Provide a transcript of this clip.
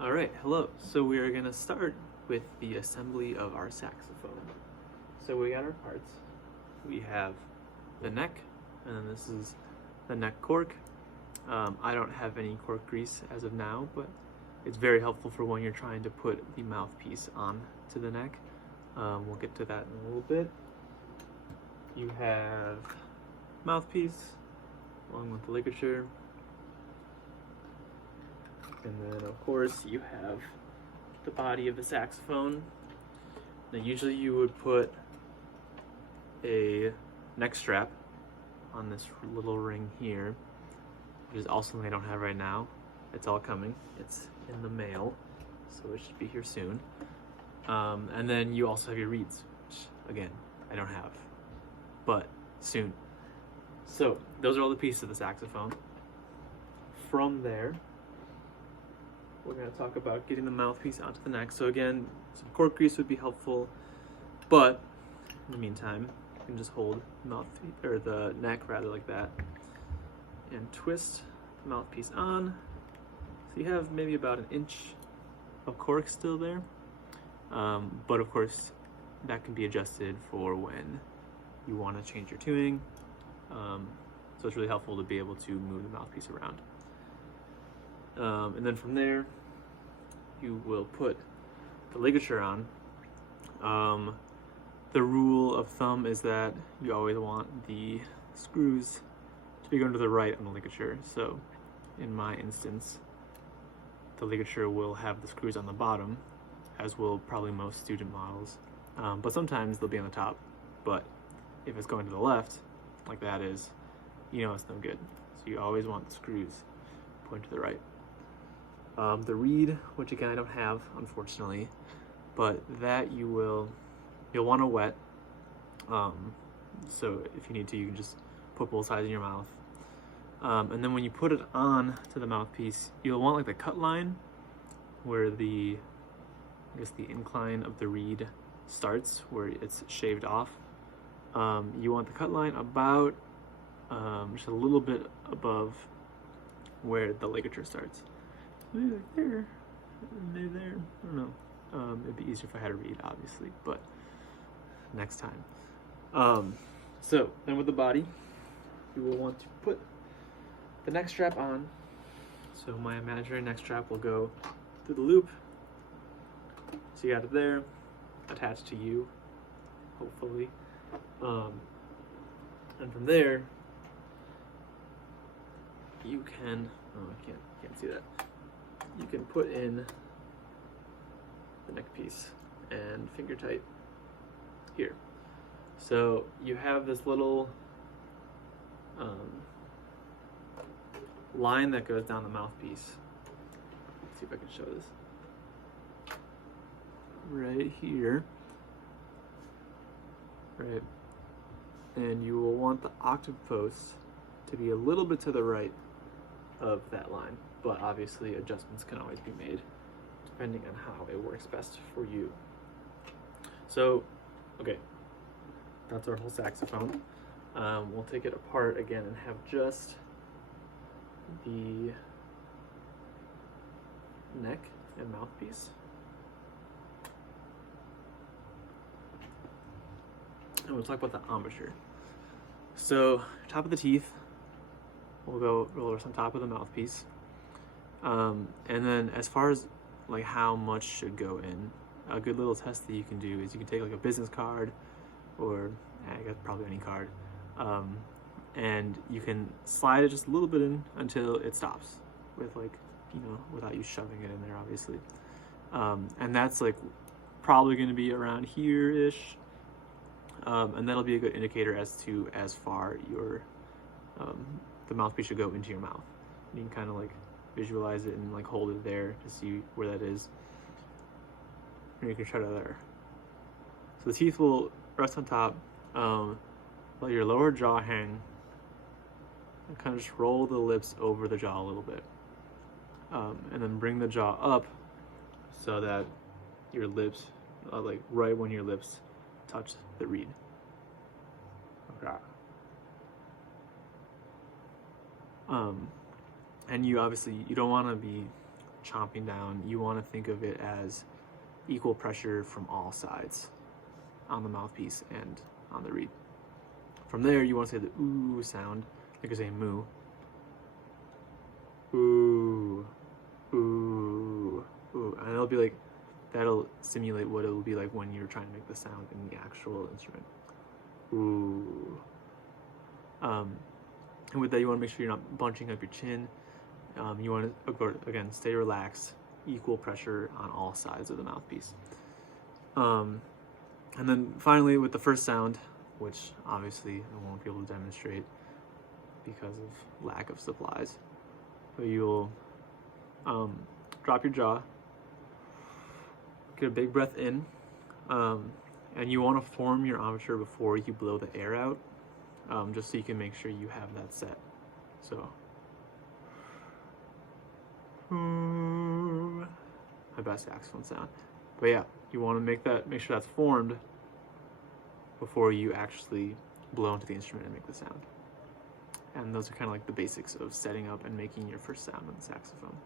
All right, hello. So we are gonna start with the assembly of our saxophone. So we got our parts. We have the neck, and then this is the neck cork. I don't have any cork grease as of now, but it's very helpful for when you're trying to put the mouthpiece on to the neck. We'll get to that in a little bit. You have mouthpiece along with the ligature. And then of course you have the body of the saxophone. Now usually you would put a neck strap on this little ring here, which is also something I don't have right now. It's all coming. It's in the mail, so it should be here soon. And then you also have your reeds, which again, I don't have, but soon. So those are all the pieces of the saxophone. From there, we're going to talk about getting the mouthpiece onto the neck. So again, some cork grease would be helpful, but in the meantime, you can just hold the mouthpiece, or the neck rather, like that, and twist the mouthpiece on. So you have maybe about an inch of cork still there, but of course that can be adjusted for when you want to change your tuning. So it's really helpful to be able to move the mouthpiece around. And then from there, you will put the ligature on. The rule of thumb is that you always want the screws to be going to the right on the ligature. So in my instance, the ligature will have the screws on the bottom, as will probably most student models. But sometimes they'll be on the top. But if it's going to the left, like that is, you know it's no good. So you always want the screws pointing to the right. The reed, which again I don't have, unfortunately, but that you'll want to wet. So if you need to, you can just put both sides in your mouth. And then when you put it on to the mouthpiece, you'll want like the cut line where the incline of the reed starts, where it's shaved off. You want the cut line about just a little bit above where the ligature starts. Maybe like there, maybe there, I don't know. It'd be easier if I had a reed, obviously, but next time. So then with the body, you will want to put the neck strap on. So my imaginary neck strap will go through the loop. So you got it there, attached to you, hopefully. And from there, you can, I can't see that. You can put in the neck piece and finger tight here. So you have this little line that goes down the mouthpiece. Let's see if I can show this. Right here. Right. And you will want the octave post to be a little bit to the right of that line, but obviously adjustments can always be made depending on how it works best for you. So, okay, that's our whole saxophone. We'll take it apart again and have just the neck and mouthpiece. And we'll talk about the embouchure. So, top of the teeth, we'll go roll on top of the mouthpiece. And then as far as like how much should go in, a good little test that you can do is you can take like a business card, or I guess probably any card, and you can slide it just a little bit in until it stops with, like, you know, without you shoving it in there, obviously. And that's like probably going to be around here-ish. And that'll be a good indicator as far your the mouthpiece should go into your mouth. You can kind of like visualize it and like hold it there to see where that is. And you can try to there. So the teeth will rest on top. Let your lower jaw hang, and kind of just roll the lips over the jaw a little bit. And then bring the jaw up so that your lips, like right when your lips touch the reed. Okay. And you obviously, you don't want to be chomping down, you want to think of it as equal pressure from all sides on the mouthpiece and on the reed. From there, you want to say the ooh sound, like you're saying moo. Ooh, ooh, ooh. And it'll be like, that'll simulate what it will be like when you're trying to make the sound in the actual instrument. Ooh. And with that, you want to make sure you're not bunching up your chin. You want to, again, stay relaxed, equal pressure on all sides of the mouthpiece. And then finally, with the first sound, which obviously I won't be able to demonstrate because of lack of supplies, but you'll drop your jaw, get a big breath in, and you want to form your embouchure before you blow the air out, just so you can make sure you have that set. So, my best saxophone sound. But yeah, you want to make sure that's formed before you actually blow into the instrument and make the sound. And those are kind of like the basics of setting up and making your first sound on the saxophone.